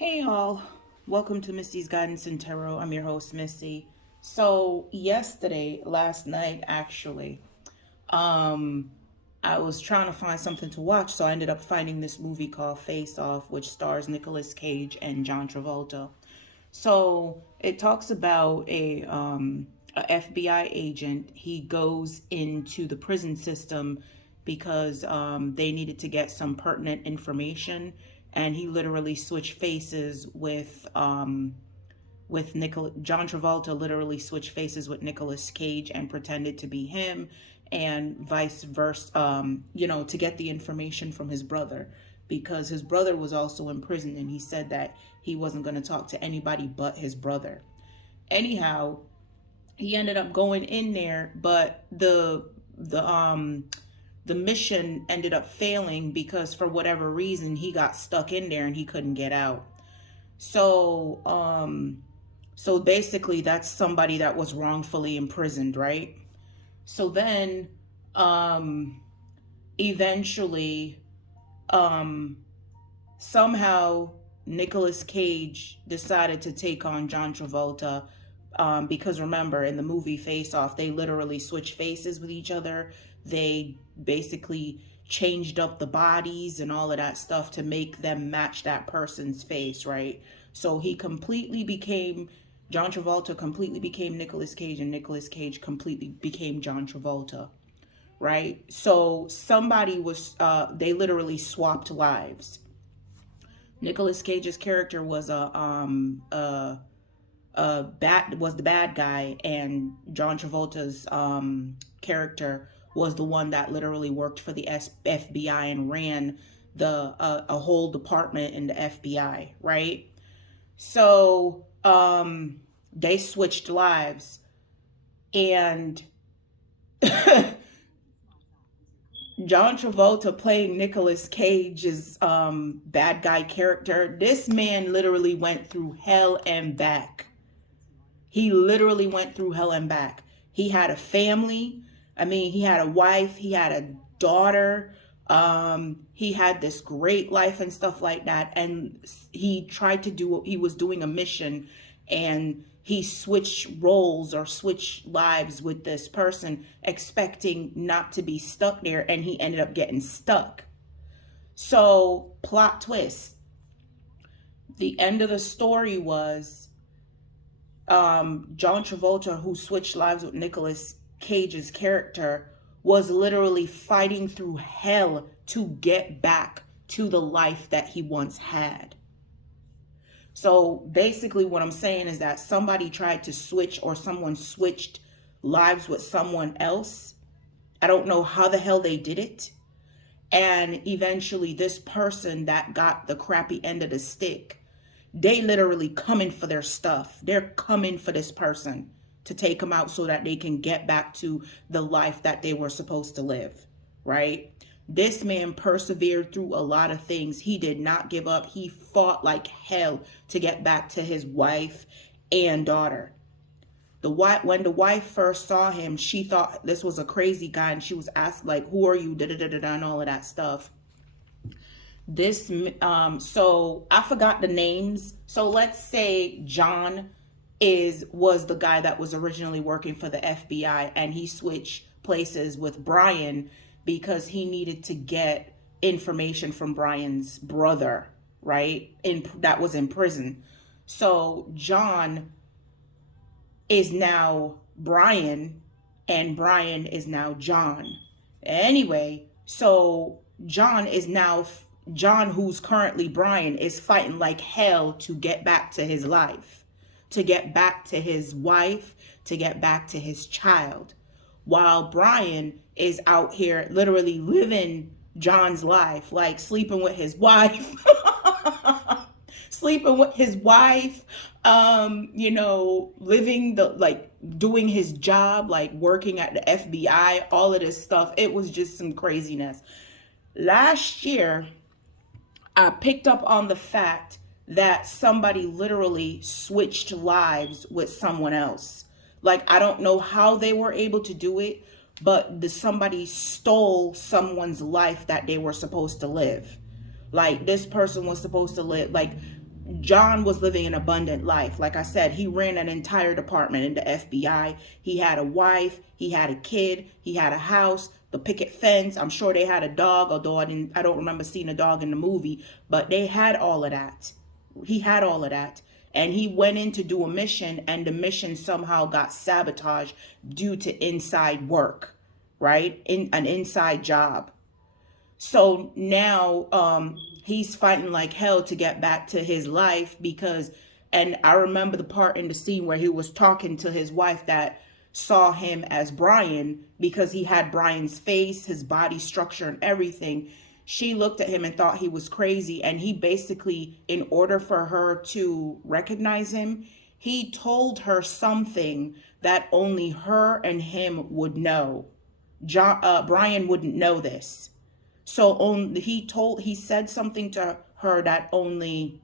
Hey y'all, welcome to Missy's Guidance and Tarot. I'm your host, Missy. So last night actually, um, I was trying to find something to watch, so I ended up finding this movie called Face Off, which stars Nicolas Cage and John Travolta. So it talks about a FBI agent. He goes into the prison system because they needed to get some pertinent information, and he literally switched faces with John Travolta literally switched faces with Nicolas Cage and pretended to be him, and vice versa. To get the information from his brother, because his brother was also in prison, and he said that he wasn't going to talk to anybody but his brother. Anyhow, he ended up going in there, but the mission ended up failing because for whatever reason he got stuck in there and he couldn't get out. So so basically that's somebody that was wrongfully imprisoned, right? So then um eventually um somehow Nicolas Cage decided to take on John Travolta, because remember in the movie Face Off, they literally switched faces with each other. They basically changed up the bodies and all of that stuff to make them match that person's face, right? So John Travolta completely became Nicolas Cage, and Nicolas Cage completely became John Travolta, right? So they literally swapped lives. Nicolas Cage's character was the bad guy, and John Travolta's character was the one that literally worked for the FBI and ran the a whole department in the FBI, right? So they switched lives, and John Travolta playing Nicolas Cage's bad guy character. This man literally went through hell and back. He literally went through hell and back. He had a family. I mean, he had a wife, he had a daughter. He had this great life and stuff like that. And he was doing a mission, and he switched roles or switched lives with this person, expecting not to be stuck there. And he ended up getting stuck. So, plot twist, the end of the story was John Travolta, who switched lives with Nicolas Cage's character, was literally fighting through hell to get back to the life that he once had. So basically, what I'm saying is that somebody tried to switch, or someone switched lives with someone else. I don't know how the hell they did it. And eventually, this person that got the crappy end of the stick, they literally coming for their stuff. They're coming for this person to take them out so that they can get back to the life that they were supposed to live, right? This man persevered through a lot of things. He did not give up. He fought like hell to get back to his wife and daughter. When the wife first saw him, she thought this was a crazy guy, and she was asked like, "Who are you?" Da da da da, and all of that stuff. So I forgot the names. So let's say John is was the guy that was originally working for the FBI, and he switched places with Brian because he needed to get information from Brian's brother, right? That was in prison. So John is now Brian, and Brian is now John. Anyway, so John, who's currently Brian, is fighting like hell to get back to his life, to get back to his wife, to get back to his child, while Brian is out here literally living John's life, like sleeping with his wife, sleeping with his wife, living doing his job, like working at the FBI, all of this stuff. It was just some craziness. Last year, I picked up on the fact that somebody literally switched lives with someone else. Like, I don't know how they were able to do it, but somebody stole someone's life that they were supposed to live. Like, this person was supposed to live, like, John was living an abundant life. Like I said, he ran an entire department in the FBI. He had a wife, he had a kid, he had a house, the picket fence. I'm sure they had a dog, although I don't remember seeing a dog in the movie, but they had all of that. He had all of that. And he went in to do a mission, and the mission somehow got sabotaged due to inside work, right? In an inside job. So now he's fighting like hell to get back to his life because, and I remember the part in the scene where he was talking to his wife that saw him as Brian because he had Brian's face, his body structure, and everything. She looked at him and thought he was crazy. And he basically, in order for her to recognize him, he told her something that only her and him would know. Brian wouldn't know this. So he said something to her that only,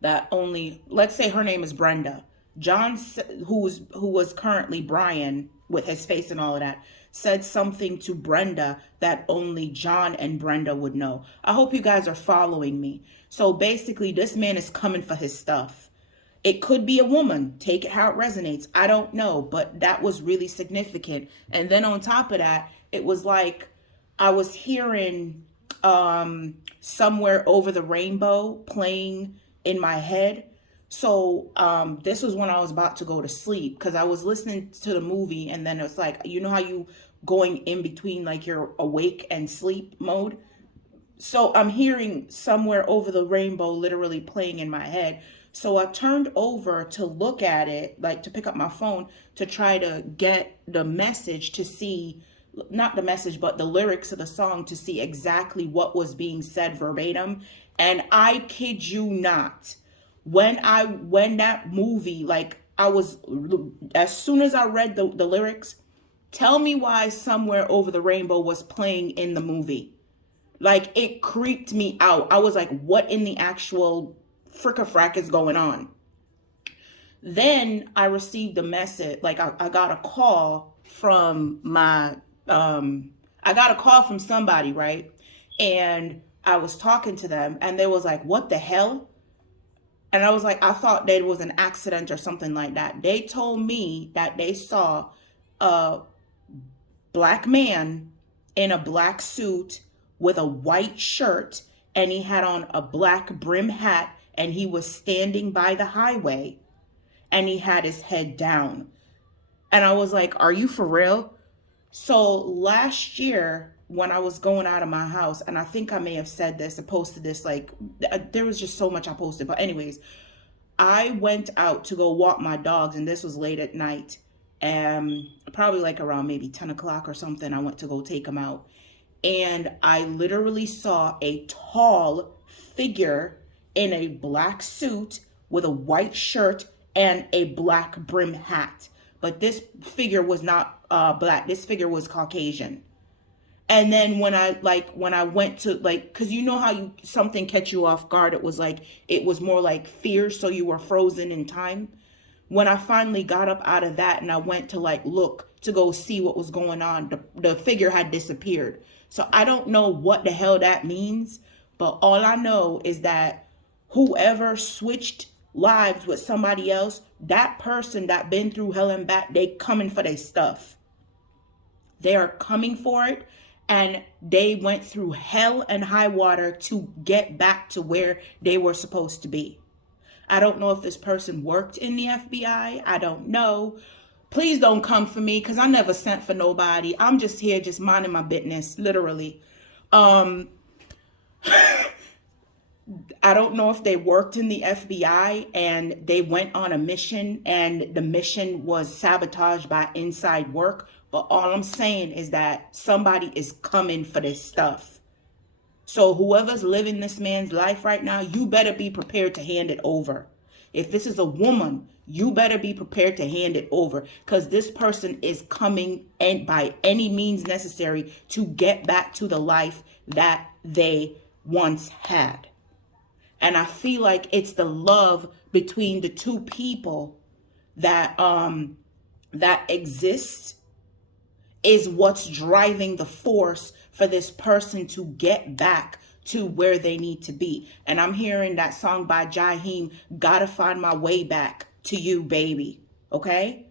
let's say her name is Brenda. John, who was currently Brian with his face and all of that, said something to Brenda that only John and Brenda would know. I hope you guys are following me. So basically, this man is coming for his stuff. It could be a woman. Take it how it resonates. I don't know, but that was really significant. And then on top of that, it was like I was hearing Somewhere Over the Rainbow playing in my head. So this was when I was about to go to sleep because I was listening to the movie, and then it's like, you know how you going in between like your awake and sleep mode? So I'm hearing Somewhere Over the Rainbow literally playing in my head. So I turned over to look at it, like to pick up my phone to try to get the message to see, not the message, but the lyrics of the song to see exactly what was being said verbatim. And I kid you not, when that movie, like I was, as soon as I read the lyrics, tell me why Somewhere Over the Rainbow was playing in the movie. Like it creeped me out. I was like, what in the actual frick-a-frack is going on? Then I received a message, like I got a call from I got a call from somebody, right? And I was talking to them and they was like, what the hell? And I was like, I thought that it was an accident or something like that. They told me that they saw a black man in a black suit with a white shirt, and he had on a black brim hat, and he was standing by the highway, and he had his head down. And I was like, are you for real? So last year, when I was going out of my house, and I think I may have said this, I posted this, like, there was just so much I posted. But anyways, I went out to go walk my dogs, and this was late at night. Probably like around maybe 10 o'clock or something, I went to go take them out. And I literally saw a tall figure in a black suit with a white shirt and a black brim hat. But this figure was not black. This figure was Caucasian. And then when I went to, like, because you know how something catch you off guard, it was more like fear, so you were frozen in time. When I finally got up out of that and I went to like look to go see what was going on, the figure had disappeared. So I don't know what the hell that means, but all I know is that whoever switched lives with somebody else, that person that been through hell and back, they coming for their stuff. They are coming for it, and they went through hell and high water to get back to where they were supposed to be. I don't know if this person worked in the FBI. I don't know. Please don't come for me because I never sent for nobody. I'm just here just minding my business, literally. I don't know if they worked in the FBI and they went on a mission and the mission was sabotaged by inside work. But all I'm saying is that somebody is coming for this stuff. So whoever's living this man's life right now, you better be prepared to hand it over. If this is a woman, you better be prepared to hand it over, because this person is coming and by any means necessary to get back to the life that they once had. And I feel like it's the love between the two people that exists is what's driving the force for this person to get back to where they need to be. And I'm hearing that song by Jaheim, Gotta Find My Way Back to You, Baby. Okay?